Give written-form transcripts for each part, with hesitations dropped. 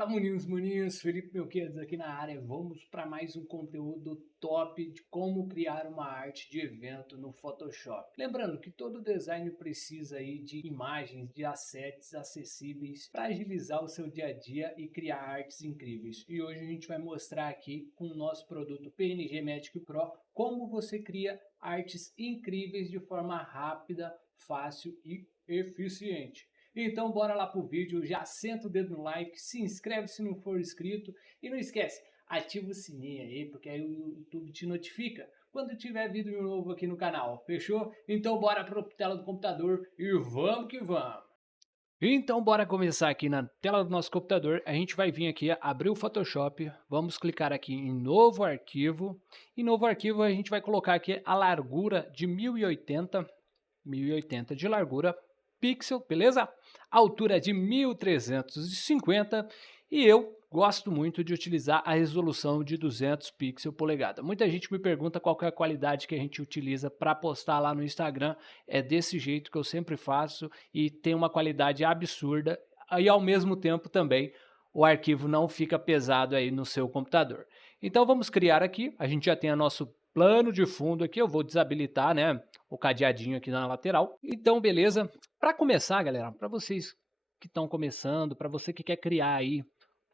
Fala, maninhos, Felipe Melquiades aqui na área. Vamos para mais um conteúdo top de como criar uma arte de evento no Photoshop. Lembrando que todo design precisa aí de imagens, de assets acessíveis para agilizar o seu dia a dia e criar artes incríveis. E hoje a gente vai mostrar aqui com o nosso produto PNG Magic Pro como você cria artes incríveis de forma rápida, fácil e eficiente. Então bora lá pro vídeo, já senta o dedo no like, se inscreve se não for inscrito e não esquece, ativa o sininho aí, porque aí o YouTube te notifica quando tiver vídeo novo aqui no canal, fechou? Então bora pra tela do computador e vamos que vamos! Então bora começar aqui na tela do nosso computador, a gente vai vir aqui, abrir o Photoshop, vamos clicar aqui em novo arquivo, em novo arquivo a gente vai colocar aqui a largura de 1080 de largura, pixel, beleza? Altura de 1350 e eu gosto muito de utilizar a resolução de 200 pixels polegada. Muita gente me pergunta qual que é a qualidade que a gente utiliza para postar lá no Instagram. É desse jeito que eu sempre faço e tem uma qualidade absurda e ao mesmo tempo também o arquivo não fica pesado aí no seu computador. Então vamos criar aqui, a gente já tem o nosso plano de fundo aqui, eu vou desabilitar, né, o cadeadinho aqui na lateral. Então, beleza. Para começar, galera, para vocês que estão começando, para você que quer criar aí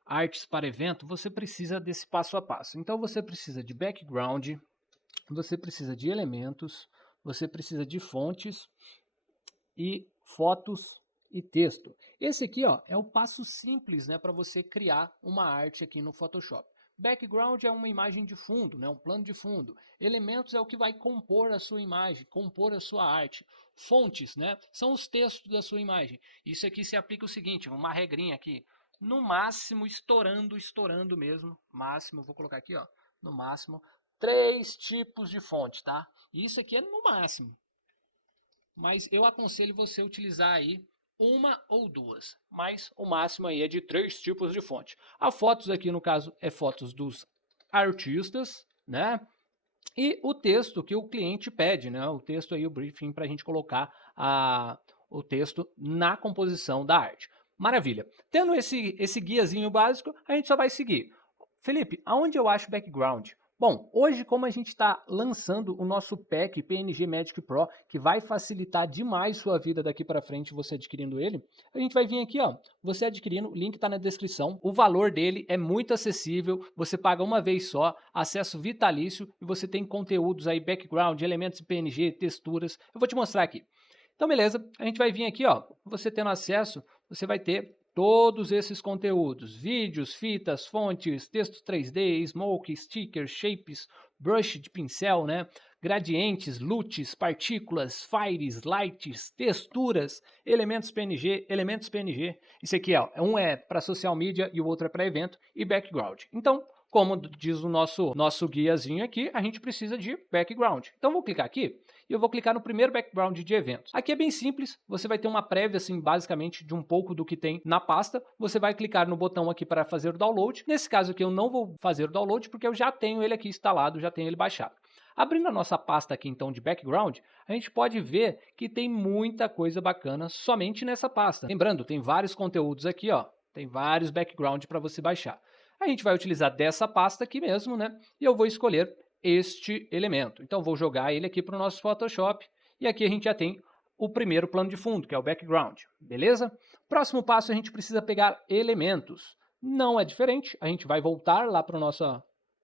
artes para evento, você precisa desse passo a passo. Então, você precisa de background, você precisa de elementos, você precisa de fontes e fotos e texto. Esse aqui, ó, é o passo simples, né, para você criar uma arte aqui no Photoshop. Background é uma imagem de fundo, né, um plano de fundo. Elementos é o que vai compor a sua imagem, compor a sua arte. Fontes, né, são os textos da sua imagem. Isso aqui se aplica o seguinte, uma regrinha aqui. No máximo, estourando mesmo, máximo, vou colocar aqui, ó, no máximo, 3 tipos de fonte, tá? Isso aqui é no máximo. Mas eu aconselho você utilizar aí uma ou duas, mas o máximo aí é de 3 tipos de fonte. A fotos aqui no caso é fotos dos artistas, né? E o texto que o cliente pede, né? O texto aí, o briefing para a gente colocar o texto na composição da arte. Maravilha. Tendo esse guiazinho básico, a gente só vai seguir. Felipe, aonde eu acho background? Bom, hoje como a gente está lançando o nosso pack PNG Magic Pro, que vai facilitar demais sua vida daqui para frente você adquirindo ele, a gente vai vir aqui, ó, você adquirindo, o link está na descrição, o valor dele é muito acessível, você paga uma vez só, acesso vitalício e você tem conteúdos aí, background, elementos PNG, texturas, eu vou te mostrar aqui. Então beleza, a gente vai vir aqui, ó, você tendo acesso, você vai ter todos esses conteúdos, vídeos, fitas, fontes, textos 3D, smoke, stickers, shapes, brush de pincel, né? Gradientes, lutes, partículas, fires, lights, texturas, elementos PNG. Isso aqui, ó, um é para social media e o outro é para evento e background. Então, como diz o nosso guiazinho aqui, a gente precisa de background. Então, vou clicar aqui e eu vou clicar no primeiro background de eventos. Aqui é bem simples, você vai ter uma prévia, assim, basicamente, de um pouco do que tem na pasta. Você vai clicar no botão aqui para fazer o download. Nesse caso aqui eu não vou fazer o download porque eu já tenho ele aqui instalado, já tenho ele baixado. Abrindo a nossa pasta aqui então de background, a gente pode ver que tem muita coisa bacana somente nessa pasta. Lembrando, tem vários conteúdos aqui, ó, tem vários background para você baixar. A gente vai utilizar dessa pasta aqui mesmo, né? E eu vou escolher este elemento. Então vou jogar ele aqui para o nosso Photoshop e aqui a gente já tem o primeiro plano de fundo, que é o background, beleza? Próximo passo, a gente precisa pegar elementos. Não é diferente, a gente vai voltar lá para o nosso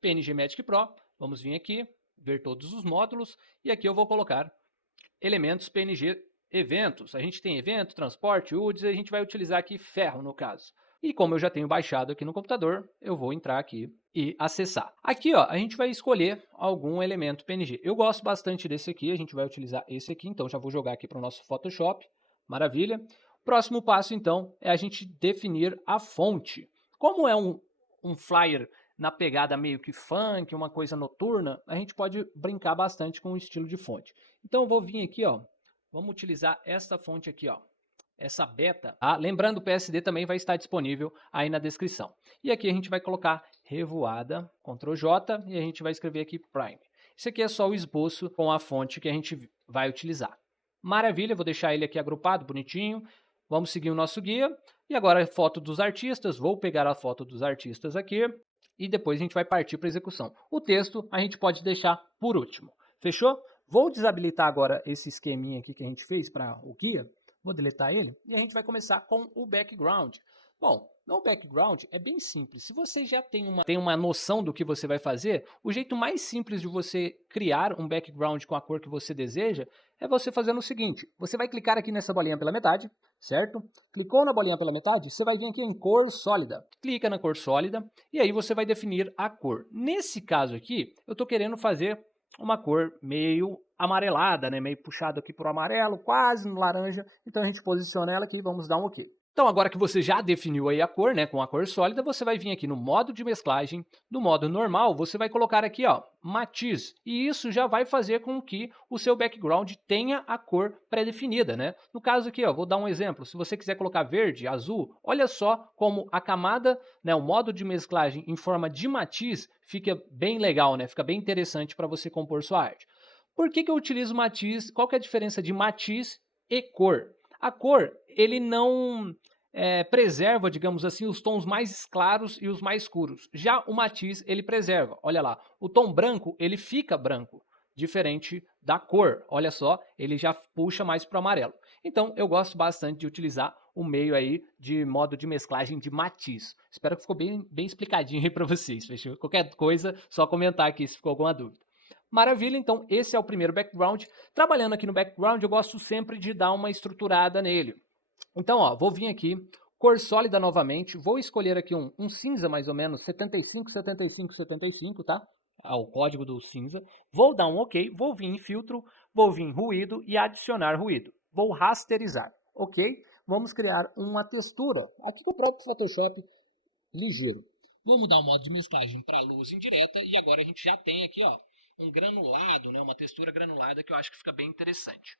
PNG Magic Pro, vamos vir aqui, ver todos os módulos e aqui eu vou colocar elementos PNG eventos. A gente tem evento, transporte, UDS, a gente vai utilizar aqui ferro no caso. E como eu já tenho baixado aqui no computador, eu vou entrar aqui e acessar. Aqui, ó, a gente vai escolher algum elemento PNG. Eu gosto bastante desse aqui, a gente vai utilizar esse aqui, então já vou jogar aqui para o nosso Photoshop. Maravilha. Próximo passo, então, é a gente definir a fonte. Como é um flyer na pegada meio que funk, uma coisa noturna, a gente pode brincar bastante com o estilo de fonte. Então eu vou vir aqui, ó, vamos utilizar essa fonte aqui, ó. Essa beta, tá? Lembrando, o PSD também vai estar disponível aí na descrição. E aqui a gente vai colocar revoada, Ctrl J, e a gente vai escrever aqui Prime. Isso aqui é só o esboço com a fonte que a gente vai utilizar. Maravilha, vou deixar ele aqui agrupado, bonitinho. Vamos seguir o nosso guia. E agora foto dos artistas, vou pegar a foto dos artistas aqui e depois a gente vai partir para a execução. O texto a gente pode deixar por último. Fechou? Vou desabilitar agora esse esqueminha aqui que a gente fez para o guia. Vou deletar ele e a gente vai começar com o background. Bom, no background é bem simples. Se você já tem uma noção do que você vai fazer, o jeito mais simples de você criar um background com a cor que você deseja é você fazendo o seguinte. Você vai clicar aqui nessa bolinha pela metade, certo? Clicou na bolinha pela metade, você vai vir aqui em cor sólida. Clica na cor sólida e aí você vai definir a cor. Nesse caso aqui, eu estou querendo fazer uma cor meio amarelada, né? Meio puxado aqui para o amarelo, quase no laranja. Então a gente posiciona ela aqui e vamos dar um OK. Então agora que você já definiu aí a cor, né, com a cor sólida, você vai vir aqui no modo de mesclagem, no modo normal, você vai colocar aqui, ó, matiz, e isso já vai fazer com que o seu background tenha a cor pré-definida, né? No caso aqui, ó, vou dar um exemplo, se você quiser colocar verde, azul, olha só como a camada, né, o modo de mesclagem em forma de matiz fica bem legal, né? Fica bem interessante para você compor sua arte. Por que eu utilizo matiz? Qual que é a diferença de matiz e cor? A cor, ele não preserva, digamos assim, os tons mais claros e os mais escuros. Já o matiz, ele preserva. Olha lá, o tom branco, ele fica branco, diferente da cor. Olha só, ele já puxa mais para o amarelo. Então, eu gosto bastante de utilizar o meio aí de modo de mesclagem de matiz. Espero que ficou bem explicadinho aí para vocês. Fechou? Qualquer coisa, só comentar aqui se ficou alguma dúvida. Maravilha, então esse é o primeiro background. Trabalhando aqui no background, eu gosto sempre de dar uma estruturada nele. Então, ó, vou vir aqui, cor sólida novamente, vou escolher aqui um cinza mais ou menos, 75, 75, 75, tá? O código do cinza. Vou dar um OK, vou vir em filtro, vou vir em ruído e adicionar ruído. Vou rasterizar, OK? Vamos criar uma textura, aqui no próprio Photoshop, ligeiro. Vou mudar o modo de mesclagem para luz indireta e agora a gente já tem aqui, ó, um granulado, né, uma textura granulada que eu acho que fica bem interessante.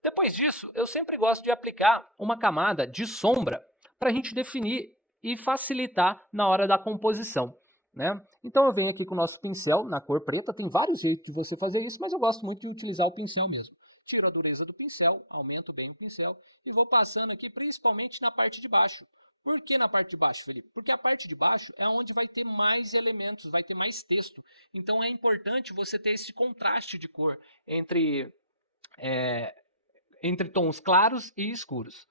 Depois disso, eu sempre gosto de aplicar uma camada de sombra para a gente definir e facilitar na hora da composição, né? Então eu venho aqui com o nosso pincel na cor preta, tem vários jeitos de você fazer isso, mas eu gosto muito de utilizar o pincel mesmo. Tiro a dureza do pincel, aumento bem o pincel e vou passando aqui principalmente na parte de baixo. Por que na parte de baixo, Felipe? Porque a parte de baixo é onde vai ter mais elementos, vai ter mais texto. Então é importante você ter esse contraste de cor entre tons claros e escuros.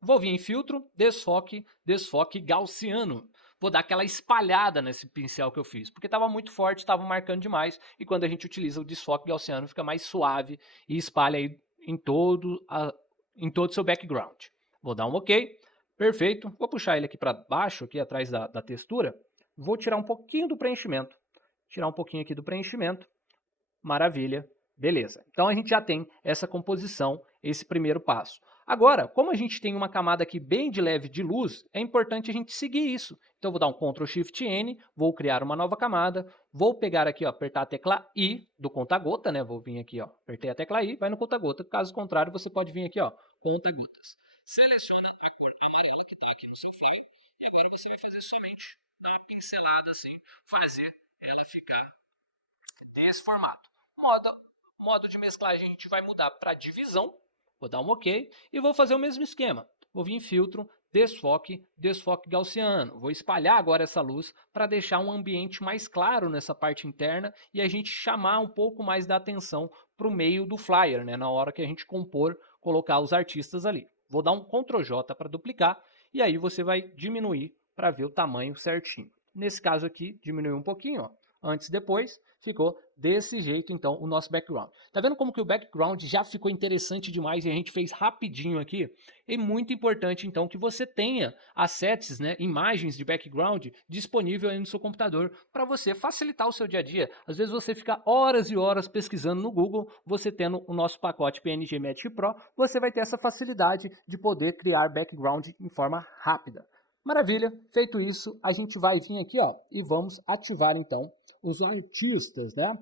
Vou vir em filtro, desfoque, desfoque gaussiano. Vou dar aquela espalhada nesse pincel que eu fiz, porque estava muito forte, estava marcando demais, e quando a gente utiliza o desfoque gaussiano fica mais suave e espalha aí em todo o seu background. Vou dar um OK, perfeito. Vou puxar ele aqui para baixo, aqui atrás da textura. Vou tirar um pouquinho do preenchimento. Tirar um pouquinho aqui do preenchimento. Maravilha. Beleza. Então a gente já tem essa composição, esse primeiro passo. Agora, como a gente tem uma camada aqui bem de leve de luz, é importante a gente seguir isso. Então eu vou dar um Ctrl Shift N, vou criar uma nova camada, vou pegar aqui, ó, apertar a tecla I do conta-gota, né? Vou vir aqui, ó, apertei a tecla I, vai no conta-gota. Caso contrário, você pode vir aqui, ó, conta-gotas. Seleciona a cor amarela que está aqui no seu flyer e agora você vai fazer somente dar uma pincelada assim, fazer ela ficar desse formato. Modo de mesclagem a gente vai mudar para divisão. Vou dar um OK e vou fazer o mesmo esquema. Vou vir em filtro, desfoque, desfoque gaussiano. Vou espalhar agora essa luz para deixar um ambiente mais claro nessa parte interna e a gente chamar um pouco mais da atenção para o meio do flyer, né? Na hora que a gente compor, colocar os artistas ali. Vou dar um Ctrl J para duplicar e aí você vai diminuir para ver o tamanho certinho. Nesse caso aqui, diminuiu um pouquinho, ó. Antes e depois, ficou desse jeito então o nosso background. Tá vendo como que o background já ficou interessante demais e a gente fez rapidinho aqui? É muito importante então que você tenha assets, né, imagens de background disponível aí no seu computador para você facilitar o seu dia a dia. Às vezes você fica horas e horas pesquisando no Google, você tendo o nosso pacote PNG Magic Pro, você vai ter essa facilidade de poder criar background em forma rápida. Maravilha, feito isso, a gente vai vir aqui, ó, e vamos ativar então os artistas, né?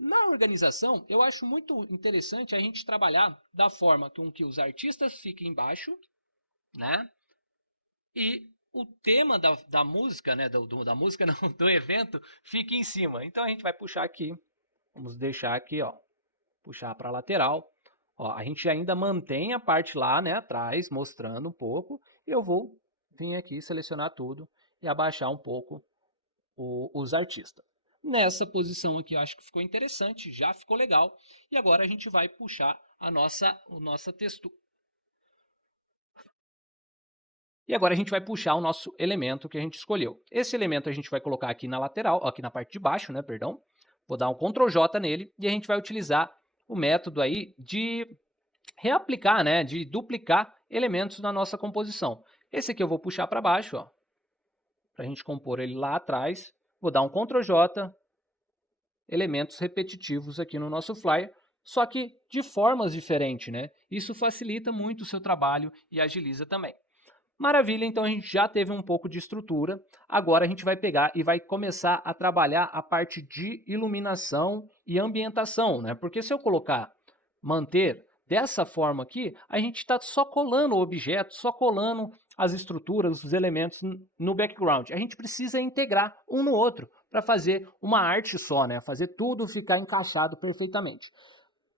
Na organização, eu acho muito interessante a gente trabalhar da forma com que os artistas fiquem embaixo, né? E o tema da música, né? Da música não, do evento, fique em cima. Então a gente vai puxar aqui, vamos deixar aqui, ó, puxar para a lateral. Ó, a gente ainda mantém a parte lá, né, atrás, mostrando um pouco. eu vou vir aqui, selecionar tudo e abaixar um pouco os artistas. Nessa posição aqui, eu acho que ficou interessante, já ficou legal. E agora a gente vai puxar a nossa textura. E agora a gente vai puxar o nosso elemento que a gente escolheu. Esse elemento a gente vai colocar aqui na lateral, aqui na parte de baixo, né, perdão. Vou dar um Ctrl J nele e a gente vai utilizar o método aí de reaplicar, né, de duplicar elementos na nossa composição. Esse aqui eu vou puxar para baixo, ó, para a gente compor ele lá atrás. Vou dar um Ctrl J, elementos repetitivos aqui no nosso flyer, só que de formas diferentes, né? Isso facilita muito o seu trabalho e agiliza também. Maravilha, então a gente já teve um pouco de estrutura, agora a gente vai pegar e vai começar a trabalhar a parte de iluminação e ambientação, né? Porque se eu colocar manter dessa forma aqui, a gente está só colando o objeto, só colando as estruturas, os elementos no background. A gente precisa integrar um no outro para fazer uma arte só, né? Fazer tudo ficar encaixado perfeitamente.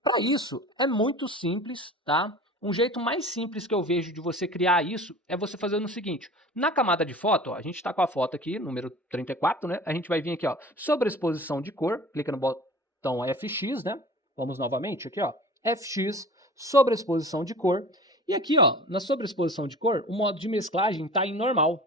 Para isso, é muito simples, tá? Um jeito mais simples que eu vejo de você criar isso é você fazendo o seguinte. Na camada de foto, ó, a gente está com a foto aqui, número 34, né? A gente vai vir aqui, ó, sobreexposição de cor, clica no botão FX, né? Vamos novamente aqui, ó, FX, sobreexposição de cor. E aqui, ó, na sobreexposição de cor, o modo de mesclagem está em normal,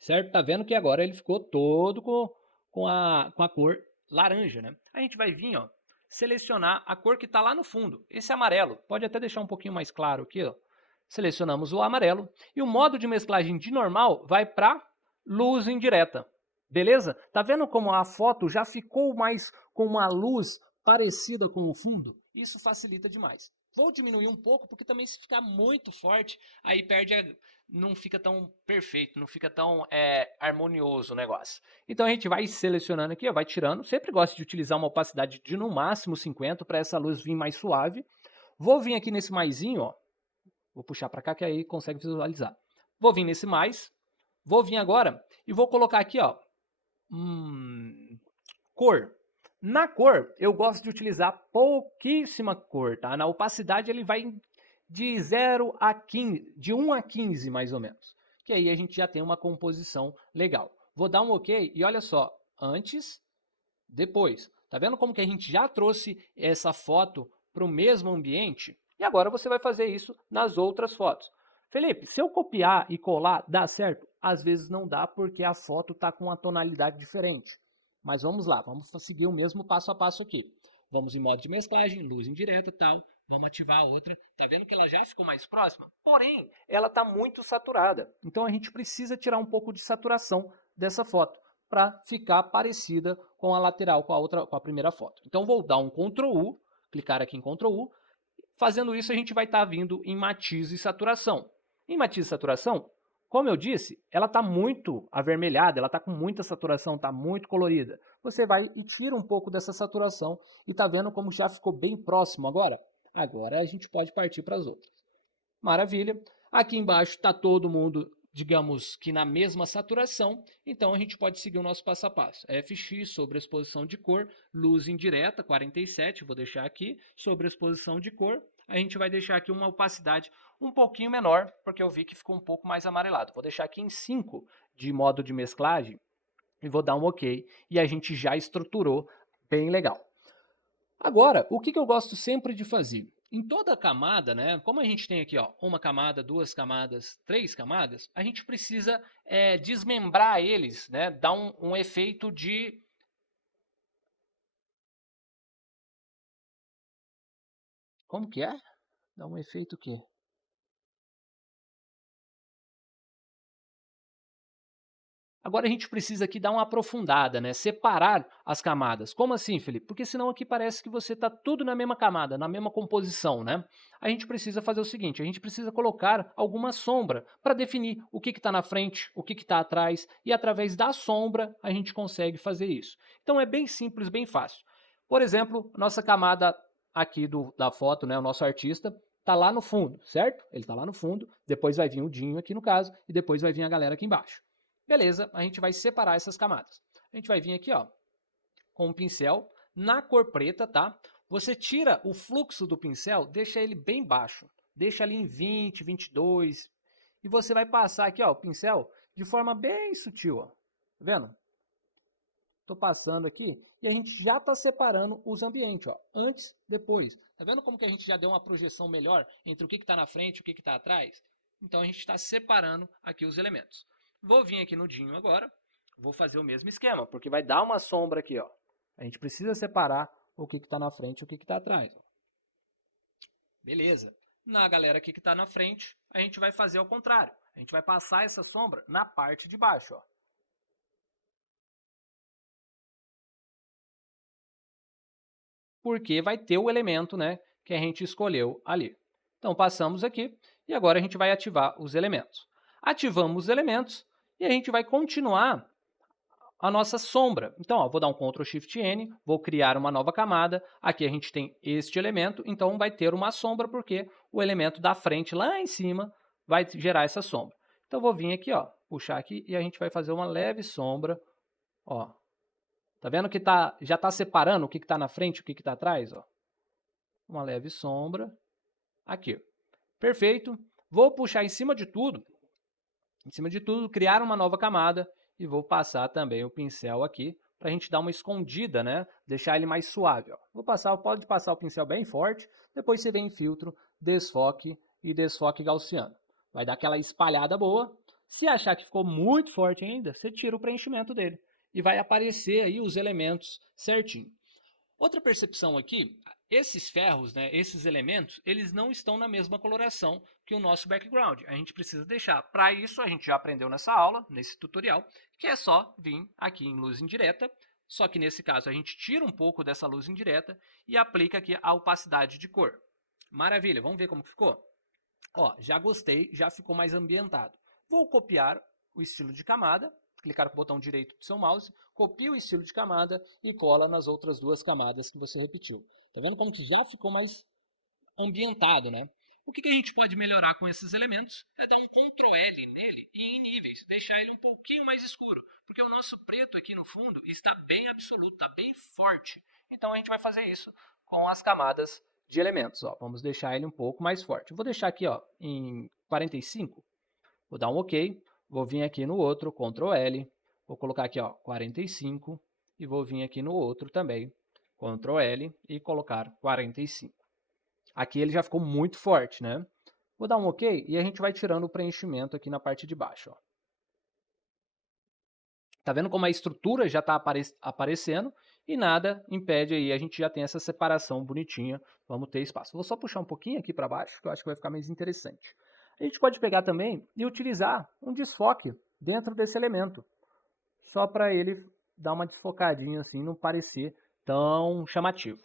certo? Tá vendo que agora ele ficou todo com a cor laranja, né? A gente vai vir, ó, selecionar a cor que está lá no fundo, esse amarelo. Pode até deixar um pouquinho mais claro aqui, ó. Selecionamos o amarelo e o modo de mesclagem de normal vai para luz indireta, beleza? Tá vendo como a foto já ficou mais com uma luz parecida com o fundo? Isso facilita demais. Vou diminuir um pouco porque também se ficar muito forte, aí não fica tão perfeito, não fica tão harmonioso o negócio. Então a gente vai selecionando aqui, ó, vai tirando. Sempre gosto de utilizar uma opacidade de no máximo 50 para essa luz vir mais suave. Vou vir aqui nesse maisinho, ó. Vou puxar para cá que aí consegue visualizar. Vou vir nesse mais. Vou vir agora e vou colocar aqui, ó, cor. Na cor, eu gosto de utilizar pouquíssima cor, tá? Na opacidade ele vai de 0 a 15, de 1 a 15 mais ou menos. Que aí a gente já tem uma composição legal. Vou dar um OK e olha só, antes, depois. Tá vendo como que a gente já trouxe essa foto para o mesmo ambiente? E agora você vai fazer isso nas outras fotos. Felipe, se eu copiar e colar, dá certo? Às vezes não dá porque a foto está com uma tonalidade diferente. Mas vamos lá, vamos seguir o mesmo passo a passo aqui. Vamos em modo de mesclagem, luz indireta e tal. Vamos ativar a outra. Tá vendo que ela já ficou mais próxima? Porém, ela está muito saturada. Então a gente precisa tirar um pouco de saturação dessa foto para ficar parecida com a lateral, com a primeira foto. Então vou dar um Ctrl U, clicar aqui em Ctrl U. Fazendo isso, a gente vai estar vindo em matiz e saturação. Em matiz e saturação, como eu disse, ela está muito avermelhada, ela está com muita saturação, está muito colorida. Você vai e tira um pouco dessa saturação e está vendo como já ficou bem próximo agora? Agora a gente pode partir para as outras. Maravilha. Aqui embaixo está todo mundo, digamos que na mesma saturação, então a gente pode seguir o nosso passo a passo. FX, sobreexposição de cor, luz indireta, 47, vou deixar aqui, sobreexposição de cor. A gente vai deixar aqui uma opacidade um pouquinho menor, porque eu vi que ficou um pouco mais amarelado. Vou deixar aqui em 5 de modo de mesclagem e vou dar um OK. E a gente já estruturou bem legal. Agora, o que eu gosto sempre de fazer? Em toda camada, né, como a gente tem aqui ó, uma camada, duas camadas, três camadas, a gente precisa desmembrar eles, né, dar um efeito de... Como que é? Dá um efeito o quê? Agora a gente precisa aqui dar uma aprofundada, né? Separar as camadas. Como assim, Felipe? Porque senão aqui parece que você está tudo na mesma camada, na mesma composição, né? A gente precisa fazer o seguinte, a gente precisa colocar alguma sombra para definir o que está na frente, o que está atrás, e através da sombra a gente consegue fazer isso. Então é bem simples, bem fácil. Por exemplo, nossa camada aqui da foto, né? O nosso artista está lá no fundo, certo? Ele está lá no fundo, depois vai vir o Dinho aqui no caso, e depois vai vir a galera aqui embaixo. Beleza, a gente vai separar essas camadas. A gente vai vir aqui, ó, com o pincel na cor preta, tá? Você tira o fluxo do pincel, deixa ele bem baixo. Deixa ali em 20, 22. e você vai passar aqui, ó, o pincel de forma bem sutil, ó. Tá vendo? Tô passando aqui e a gente já está separando os ambientes, ó, antes, depois. Tá vendo como que a gente já deu uma projeção melhor entre o que está na frente e o que está atrás? Então a gente está separando aqui os elementos. Vou vir aqui no Dinho agora, vou fazer o mesmo esquema, porque vai dar uma sombra aqui, ó. A gente precisa separar o que está na frente e o que está atrás. Ó. Beleza. Na galera aqui que está na frente, a gente vai fazer ao contrário. A gente vai passar essa sombra na parte de baixo, ó. Porque vai ter o elemento, né, que a gente escolheu ali. Então, passamos aqui e agora a gente vai ativar os elementos. Ativamos os elementos e a gente vai continuar a nossa sombra. Então, ó, vou dar um Ctrl Shift N, vou criar uma nova camada. Aqui a gente tem este elemento, então vai ter uma sombra porque o elemento da frente lá em cima vai gerar essa sombra. Então, vou vir aqui, ó, puxar aqui e a gente vai fazer uma leve sombra, ó. Tá vendo que já está separando o que está na frente e o que está atrás? Ó? Uma leve sombra. Aqui. Perfeito. Vou puxar em cima de tudo, criar uma nova camada e vou passar também o pincel aqui para a gente dar uma escondida, né? Deixar ele mais suave. Ó. Pode passar o pincel bem forte, depois você vem em filtro, desfoque e desfoque gaussiano. Vai dar aquela espalhada boa. Se achar que ficou muito forte ainda, você tira o preenchimento dele. E vai aparecer aí os elementos certinho. Outra percepção aqui, esses ferros, né, esses elementos, eles não estão na mesma coloração que o nosso background. A gente precisa deixar. Para isso, a gente já aprendeu nessa aula, nesse tutorial, que é só vir aqui em luz indireta, só que nesse caso a gente tira um pouco dessa luz indireta e aplica aqui a opacidade de cor. Maravilha, vamos ver como ficou? Ó, já gostei, já ficou mais ambientado. Vou copiar o estilo de camada, clicar com o botão direito do seu mouse, copia o estilo de camada e cola nas outras duas camadas que você repetiu. Tá vendo como que já ficou mais ambientado, né? O que a gente pode melhorar com esses elementos é dar um Ctrl L nele e em níveis, deixar ele um pouquinho mais escuro, porque o nosso preto aqui no fundo está bem absoluto, está bem forte. Então a gente vai fazer isso com as camadas de elementos. Ó. Vamos deixar ele um pouco mais forte. Vou deixar aqui ó, em 45, vou dar um OK. Vou vir aqui no outro, Ctrl L, vou colocar aqui ó, 45 e vou vir aqui no outro também, Ctrl L e colocar 45. Aqui ele já ficou muito forte, né? Vou dar um OK e a gente vai tirando o preenchimento aqui na parte de baixo. Ó. Tá vendo como a estrutura já está aparecendo e nada impede aí, a gente já tem essa separação bonitinha, vamos ter espaço. Vou só puxar um pouquinho aqui para baixo, que eu acho que vai ficar mais interessante. A gente pode pegar também e utilizar um desfoque dentro desse elemento, só para ele dar uma desfocadinha assim, não parecer tão chamativo.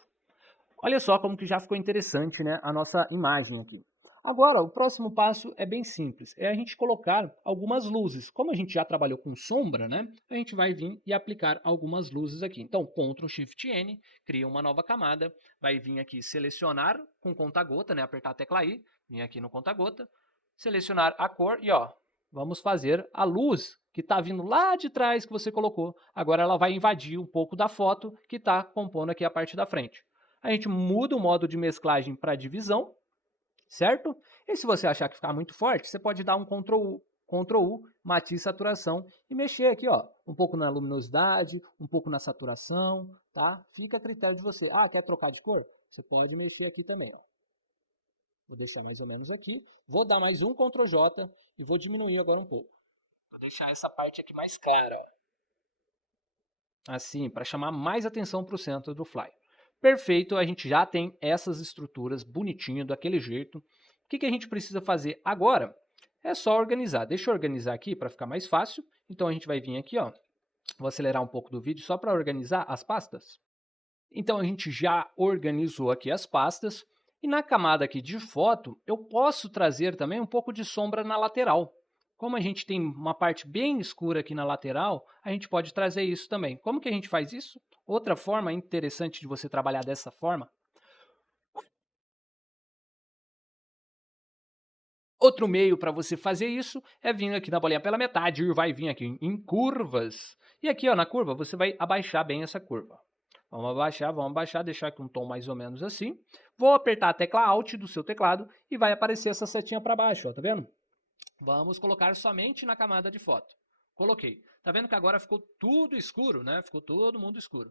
Olha só como que já ficou interessante, né, a nossa imagem aqui. Agora, o próximo passo é bem simples, é a gente colocar algumas luzes. Como a gente já trabalhou com sombra, né, a gente vai vir e aplicar algumas luzes aqui. Então, Ctrl Shift N, cria uma nova camada, vai vir aqui selecionar com conta-gota, né, apertar a tecla I, vir aqui no conta-gota, selecionar a cor e ó, vamos fazer a luz que está vindo lá de trás que você colocou. Agora ela vai invadir um pouco da foto que está compondo aqui a parte da frente. A gente muda o modo de mesclagem para divisão, certo? E se você achar que ficar muito forte, você pode dar um Ctrl U, matiz saturação e mexer aqui, ó, um pouco na luminosidade, um pouco na saturação, tá? Fica a critério de você. Ah, quer trocar de cor? Você pode mexer aqui também, ó. Vou deixar mais ou menos aqui. Vou dar mais um Ctrl J e vou diminuir agora um pouco. Vou deixar essa parte aqui mais clara, ó. Assim, para chamar mais atenção para o centro do Fly. Perfeito, a gente já tem essas estruturas bonitinho, daquele jeito. O que a gente precisa fazer agora? É só organizar. Deixa eu organizar aqui para ficar mais fácil. Então a gente vai vir aqui, ó. Vou acelerar um pouco do vídeo só para organizar as pastas. Então a gente já organizou aqui as pastas. E na camada aqui de foto, eu posso trazer também um pouco de sombra na lateral. Como a gente tem uma parte bem escura aqui na lateral, a gente pode trazer isso também. Como que a gente faz isso? Outra forma interessante de você trabalhar dessa forma. Outro meio para você fazer isso é vir aqui na bolinha pela metade e vai vir aqui em curvas. E aqui ó, na curva você vai abaixar bem essa curva. Vamos abaixar, deixar aqui um tom mais ou menos assim. Vou apertar a tecla Alt do seu teclado e vai aparecer essa setinha para baixo, ó, tá vendo? Vamos colocar somente na camada de foto. Coloquei. Tá vendo que agora ficou tudo escuro, né? Ficou todo mundo escuro.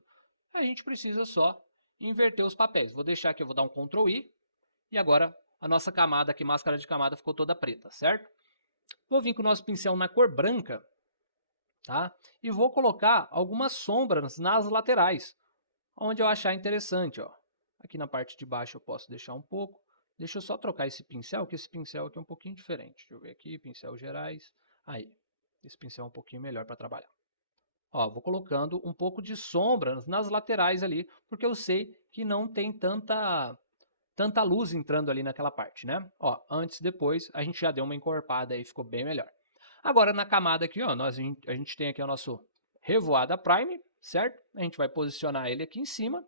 A gente precisa só inverter os papéis. Vou deixar aqui, eu vou dar um Ctrl I. E agora a nossa camada aqui, máscara de camada, ficou toda preta, certo? Vou vir com o nosso pincel na cor branca, tá? E vou colocar algumas sombras nas laterais, onde eu achar interessante, ó. Aqui na parte de baixo eu posso deixar um pouco. Deixa eu só trocar esse pincel, que esse pincel aqui é um pouquinho diferente. Deixa eu ver aqui, pincel gerais. Aí, esse pincel é um pouquinho melhor para trabalhar. Ó, vou colocando um pouco de sombra nas laterais ali, porque eu sei que não tem tanta luz entrando ali naquela parte, né? Ó, antes e depois a gente já deu uma encorpada aí, ficou bem melhor. Agora na camada aqui, ó, a gente tem aqui o nosso Revoada Prime, certo? A gente vai posicionar ele aqui em cima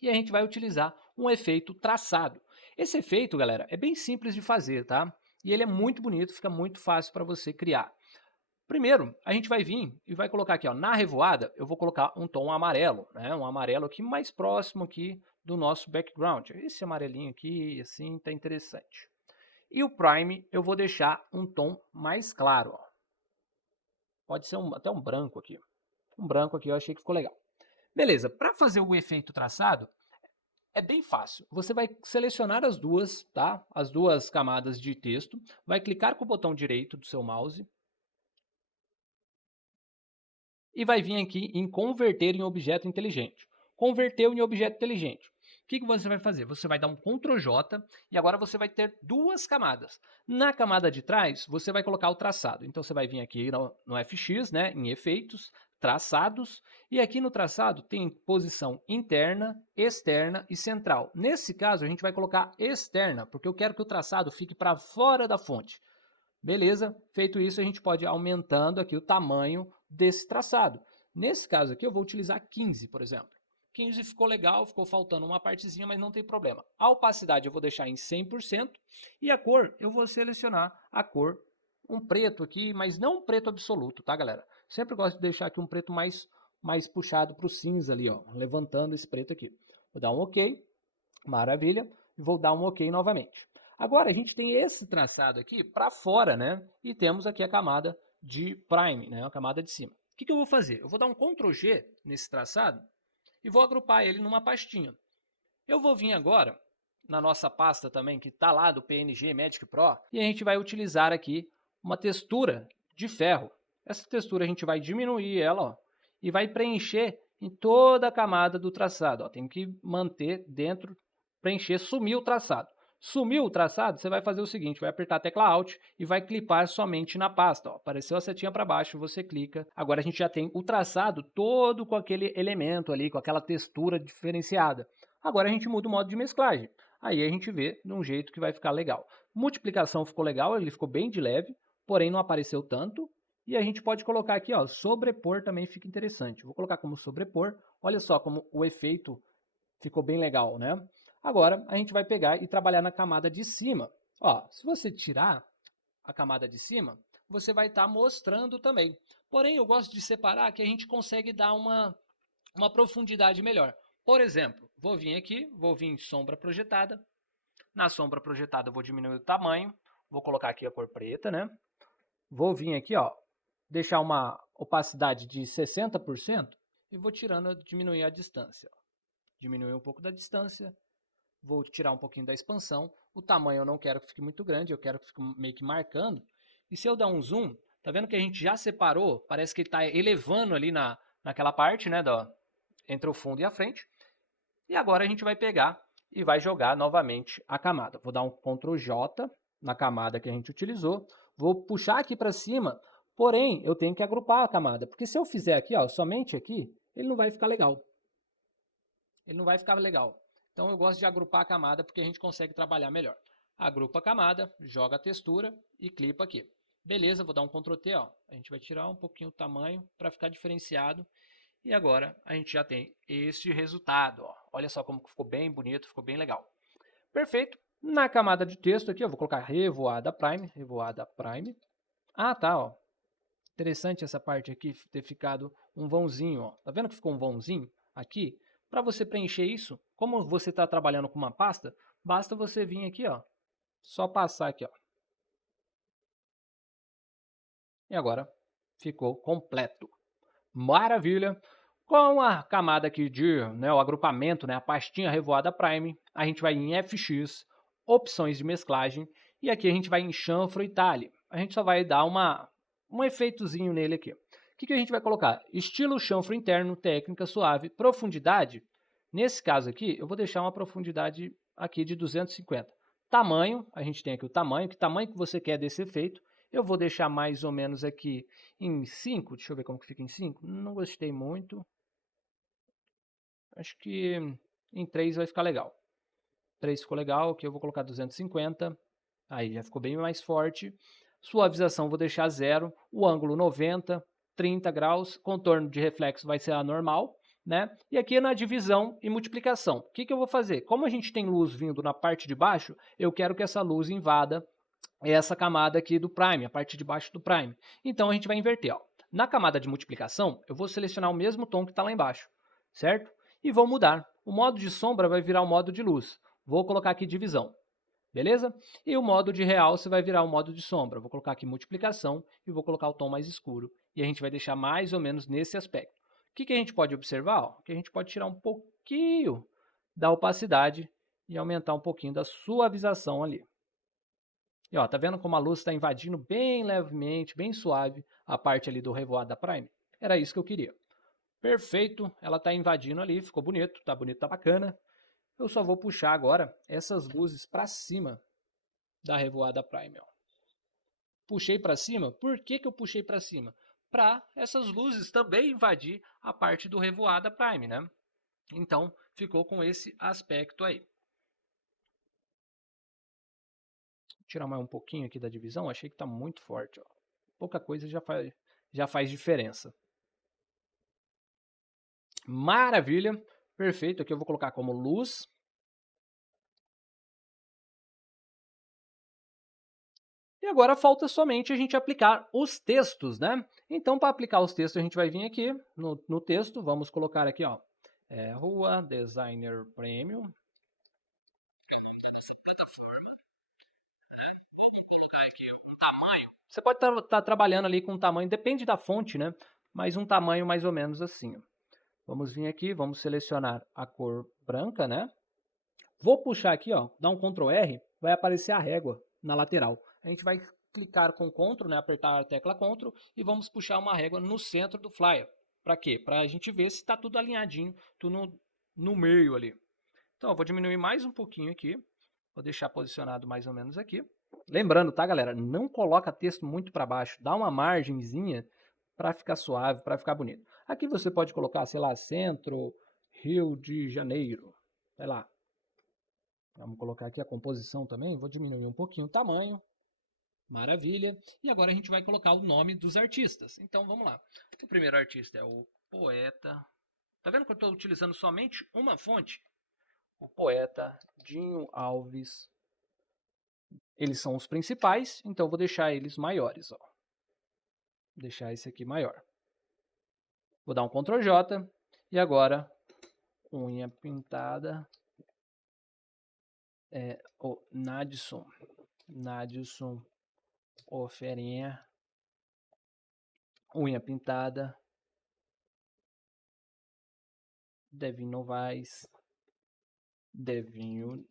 e a gente vai utilizar um efeito traçado. Esse efeito, galera, é bem simples de fazer, tá? E ele é muito bonito, fica muito fácil para você criar. Primeiro, a gente vai vir e vai colocar aqui, ó, na revoada, eu vou colocar um tom amarelo, né? Um amarelo aqui mais próximo aqui do nosso background. Esse amarelinho aqui, assim, tá interessante. E o prime eu vou deixar um tom mais claro, ó. Pode ser até um branco aqui. Um branco aqui eu achei que ficou legal. Beleza, para fazer o efeito traçado, é bem fácil. Você vai selecionar as duas, tá? As duas camadas de texto, vai clicar com o botão direito do seu mouse e vai vir aqui em converter em objeto inteligente. Converteu em objeto inteligente. O que você vai fazer? Você vai dar um Ctrl J e agora você vai ter duas camadas. Na camada de trás, você vai colocar o traçado. Então você vai vir aqui no FX, né, em efeitos, traçados, e aqui no traçado tem posição interna, externa e central. Nesse caso, a gente vai colocar externa, porque eu quero que o traçado fique para fora da fonte. Beleza? Feito isso, a gente pode ir aumentando aqui o tamanho desse traçado. Nesse caso aqui, eu vou utilizar 15, por exemplo. 15 ficou legal, ficou faltando uma partezinha, mas não tem problema. A opacidade eu vou deixar em 100% e a cor eu vou selecionar a cor, um preto aqui, mas não um preto absoluto, tá, galera? Sempre gosto de deixar aqui um preto mais puxado para o cinza ali, ó, levantando esse preto aqui. Vou dar um OK, maravilha, e vou dar um OK novamente. Agora a gente tem esse traçado aqui para fora, né? E temos aqui a camada de prime, né? A camada de cima. O que eu vou fazer? Eu vou dar um Ctrl G nesse traçado e vou agrupar ele numa pastinha. Eu vou vir agora na nossa pasta também, que está lá do PNG Magic Pro, e a gente vai utilizar aqui uma textura de ferro. Essa textura a gente vai diminuir ela, ó, e vai preencher em toda a camada do traçado. Ó. Tem que manter dentro, preencher, sumir o traçado. Sumiu o traçado, você vai fazer o seguinte, vai apertar a tecla Alt e vai clipar somente na pasta. Ó. Apareceu a setinha para baixo, você clica. Agora a gente já tem o traçado todo com aquele elemento ali, com aquela textura diferenciada. Agora a gente muda o modo de mesclagem. Aí a gente vê de um jeito que vai ficar legal. Multiplicação ficou legal, ele ficou bem de leve, porém não apareceu tanto. E a gente pode colocar aqui, ó, sobrepor também fica interessante. Vou colocar como sobrepor. Olha só como o efeito ficou bem legal, né? Agora a gente vai pegar e trabalhar na camada de cima. Ó, se você tirar a camada de cima, você vai estar mostrando também. Porém, eu gosto de separar que a gente consegue dar uma profundidade melhor. Por exemplo, vou vir aqui, vou vir em sombra projetada. Na sombra projetada eu vou diminuir o tamanho. Vou colocar aqui a cor preta, né? Vou vir aqui, ó, deixar uma opacidade de 60% e vou diminuir a distância. Diminuir um pouco da distância. Vou tirar um pouquinho da expansão. O tamanho eu não quero que fique muito grande, eu quero que fique meio que marcando. E se eu der um zoom, tá vendo que a gente já separou? Parece que ele está elevando ali naquela parte, né, entre o fundo e a frente. E agora a gente vai pegar e vai jogar novamente a camada. Vou dar um Ctrl J na camada que a gente utilizou. Vou puxar aqui para cima, porém eu tenho que agrupar a camada. Porque se eu fizer aqui, ó, somente aqui, ele não vai ficar legal. Ele não vai ficar legal. Então eu gosto de agrupar a camada porque a gente consegue trabalhar melhor. Agrupa a camada, joga a textura e clipa aqui. Beleza, vou dar um Ctrl T, ó. A gente vai tirar um pouquinho o tamanho para ficar diferenciado. E agora a gente já tem este resultado, ó. Olha só como ficou bem bonito, ficou bem legal. Perfeito. Na camada de texto aqui, eu vou colocar Revoada Prime, Revoada Prime. Ah, tá, ó. Interessante essa parte aqui ter ficado um vãozinho, ó. Tá vendo que ficou um vãozinho aqui? Para você preencher isso, como você está trabalhando com uma pasta, basta você vir aqui, ó, só passar aqui, ó, E agora ficou completo. Maravilha! Com a camada aqui de, né, o agrupamento, né, a pastinha Revoada Prime, a gente vai em FX, opções de mesclagem, e aqui a gente vai em chanfro e talhe. A gente só vai dar um efeitozinho nele aqui. O que a gente vai colocar? Estilo chanfro interno, técnica suave, profundidade. Nesse caso aqui, eu vou deixar uma profundidade aqui de 250. Tamanho, a gente tem aqui o tamanho, que tamanho que você quer desse efeito. Eu vou deixar mais ou menos aqui em 5, deixa eu ver como que fica em 5. Não gostei muito. Acho que em 3 vai ficar legal. 3 ficou legal, que eu vou colocar 250. Aí já ficou bem mais forte. Suavização vou deixar 0. O ângulo 90, 30 graus. Contorno de reflexo vai ser a normal, né? E aqui na divisão e multiplicação. O que eu vou fazer? Como a gente tem luz vindo na parte de baixo, eu quero que essa luz invada essa camada aqui do Prime, a parte de baixo do Prime. Então a gente vai inverter. Ó. Na camada de multiplicação, eu vou selecionar o mesmo tom que está lá embaixo, certo? E vou mudar. O modo de sombra vai virar o modo de luz. Vou colocar aqui divisão, beleza? E o modo de realce vai virar o modo de sombra. Vou colocar aqui multiplicação e vou colocar o tom mais escuro. E a gente vai deixar mais ou menos nesse aspecto. O que a gente pode observar? Ó, que a gente pode tirar um pouquinho da opacidade e aumentar um pouquinho da suavização ali. E ó, tá vendo como a luz está invadindo bem levemente, bem suave, a parte ali do Revoada Prime? Era isso que eu queria. Perfeito, ela está invadindo ali, ficou bonito, tá bacana. Eu só vou puxar agora essas luzes para cima da Revoada Prime. Ó. Puxei para cima, por que eu puxei para cima? Para essas luzes também invadir a parte do Revoada Prime, né? Então, ficou com esse aspecto aí. Tirar mais um pouquinho aqui da divisão, achei que está muito forte. Ó. Pouca coisa já faz diferença. Maravilha, perfeito. Aqui eu vou colocar como luz. E agora falta somente a gente aplicar os textos, né? Então, para aplicar os textos, a gente vai vir aqui no texto, vamos colocar aqui, ó, Rua Designer Premium. Tamanho. Você pode estar trabalhando ali com um tamanho, depende da fonte, né? Mas um tamanho mais ou menos assim. Vamos vir aqui, vamos selecionar a cor branca, né? Vou puxar aqui, ó, dar um Ctrl R, vai aparecer a régua na lateral. A gente vai clicar com Ctrl, né, apertar a tecla Ctrl e vamos puxar uma régua no centro do flyer. Para quê? Para a gente ver se está tudo alinhadinho, tudo no meio ali. Então, eu vou diminuir mais um pouquinho aqui. Vou deixar posicionado mais ou menos aqui. Lembrando, tá, galera? Não coloca texto muito para baixo. Dá uma margenzinha para ficar suave, para ficar bonito. Aqui você pode colocar, sei lá, Centro, Rio de Janeiro. Sei lá. Vamos colocar aqui a composição também. Vou diminuir um pouquinho o tamanho. Maravilha. E agora a gente vai colocar o nome dos artistas. Então, vamos lá. O primeiro artista é o poeta. Tá vendo que eu estou utilizando somente uma fonte? O poeta Dinho Alves. Eles são os principais, então eu vou deixar eles maiores. Ó. Vou deixar esse aqui maior. Vou dar um Ctrl J. E agora, unha pintada. O Nadson Oferinha. Unha pintada. Devinho Novaes. Devinho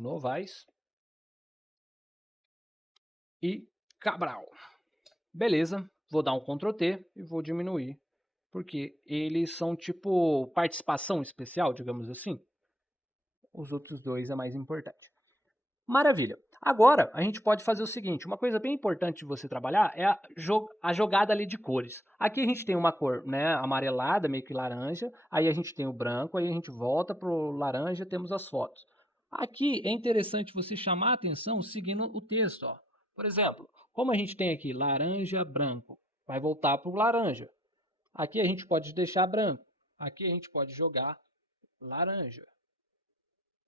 Novaes. E Cabral. Beleza, vou dar um Ctrl T e vou diminuir. Porque eles são tipo participação especial, digamos assim. Os outros dois é mais importante. Maravilha. Agora, a gente pode fazer o seguinte, uma coisa bem importante de você trabalhar é a jogada ali de cores. Aqui a gente tem uma cor, né, amarelada, meio que laranja, aí a gente tem o branco, aí a gente volta para o laranja, temos as fotos. Aqui é interessante você chamar a atenção seguindo o texto. Ó. Por exemplo, como a gente tem aqui laranja, branco, vai voltar para o laranja. Aqui a gente pode deixar branco, aqui a gente pode jogar laranja.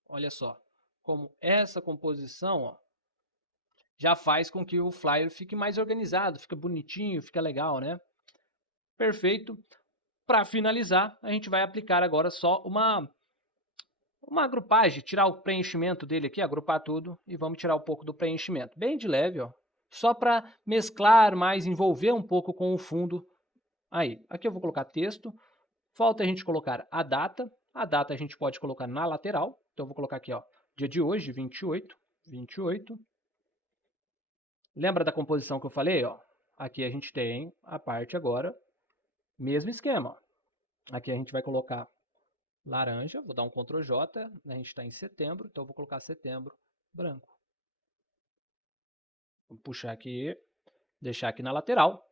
Olha só. Como essa composição ó, já faz com que o flyer fique mais organizado, fica bonitinho, fica legal, né? Perfeito. Para finalizar, a gente vai aplicar agora só uma agrupagem, tirar o preenchimento dele aqui, agrupar tudo e vamos tirar um pouco do preenchimento. Bem de leve, ó. Só para mesclar mais, envolver um pouco com o fundo. Aí, aqui eu vou colocar texto. Falta a gente colocar a data. A data a gente pode colocar na lateral. Então eu vou colocar aqui, ó, dia de hoje, 28. Lembra da composição que eu falei, ó? Aqui a gente tem a parte agora, mesmo esquema, ó. Aqui a gente vai colocar laranja, vou dar um Ctrl J, a gente está em setembro, então eu vou colocar setembro branco. Vou puxar aqui, deixar aqui na lateral.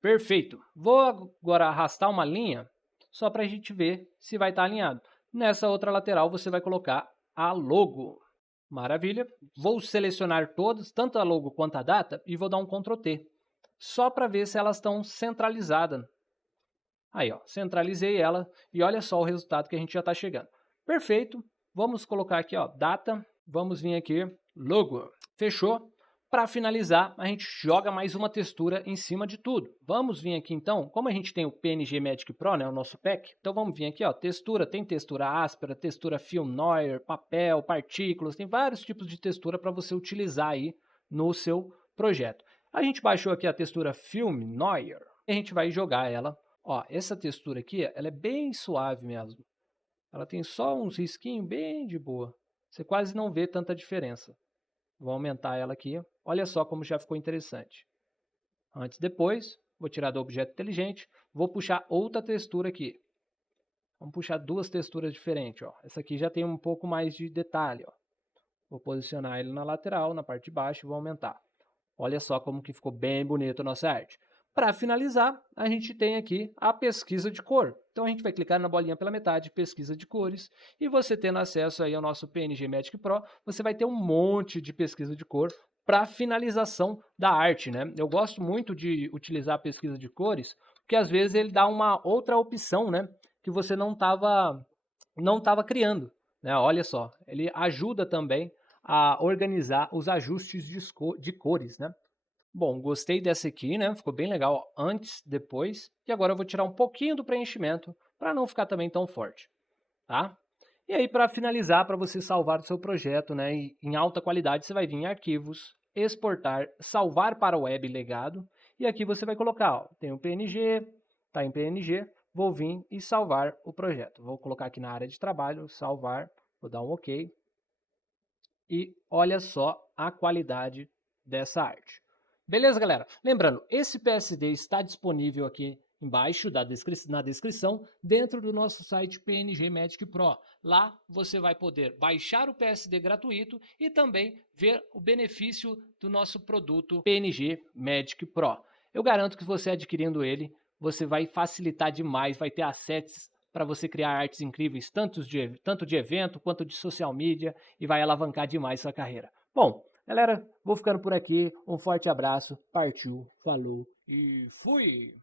Perfeito. Vou agora arrastar uma linha, só para a gente ver se vai estar alinhado. Nessa outra lateral você vai colocar a logo. Maravilha. Vou selecionar todas, tanto a logo quanto a data, e vou dar um Ctrl T. Só para ver se elas estão centralizadas. Aí, ó, centralizei ela e olha só o resultado que a gente já está chegando. Perfeito. Vamos colocar aqui, ó, data. Vamos vir aqui, logo. Fechou. Para finalizar, a gente joga mais uma textura em cima de tudo. Vamos vir aqui então, como a gente tem o PNG Magic Pro, né, o nosso pack, então vamos vir aqui, ó, textura, tem textura áspera, textura Film Noir, papel, partículas, tem vários tipos de textura para você utilizar aí no seu projeto. A gente baixou aqui a textura Film Noir e a gente vai jogar ela. Ó, essa textura aqui, ela é bem suave mesmo. Ela tem só uns risquinhos bem de boa. Você quase não vê tanta diferença. Vou aumentar ela aqui. Olha só como já ficou interessante. Antes e depois, vou tirar do objeto inteligente, vou puxar outra textura aqui. Vamos puxar duas texturas diferentes. Ó. Essa aqui já tem um pouco mais de detalhe. Ó. Vou posicionar ele na lateral, na parte de baixo e vou aumentar. Olha só como que ficou bem bonito a nossa arte. Para finalizar, a gente tem aqui a pesquisa de cor. Então a gente vai clicar na bolinha pela metade, pesquisa de cores, e você tendo acesso aí ao nosso PNG Magic Pro, você vai ter um monte de pesquisa de cor para finalização da arte, né? Eu gosto muito de utilizar a pesquisa de cores, porque às vezes ele dá uma outra opção, né, que você não tava criando, né? Olha só, ele ajuda também a organizar os ajustes de cores, né? Bom, gostei dessa aqui, né? Ficou bem legal, ó, antes, depois. E agora eu vou tirar um pouquinho do preenchimento para não ficar também tão forte, tá? E aí, para finalizar, para você salvar o seu projeto, né, em alta qualidade, você vai vir em Arquivos, Exportar, Salvar para Web Legado. E aqui você vai colocar, ó, tem o PNG, tá em PNG, vou vir e salvar o projeto. Vou colocar aqui na área de trabalho, salvar, vou dar um OK. E olha só a qualidade dessa arte. Beleza, galera? Lembrando, esse PSD está disponível aqui embaixo na descrição, dentro do nosso site PNG Magic Pro. Lá você vai poder baixar o PSD gratuito e também ver o benefício do nosso produto PNG Magic Pro. Eu garanto que você adquirindo ele, você vai facilitar demais, vai ter assets para você criar artes incríveis, tanto de evento quanto de social media, e vai alavancar demais sua carreira. Bom, galera, vou ficando por aqui. Um forte abraço, partiu, falou e fui!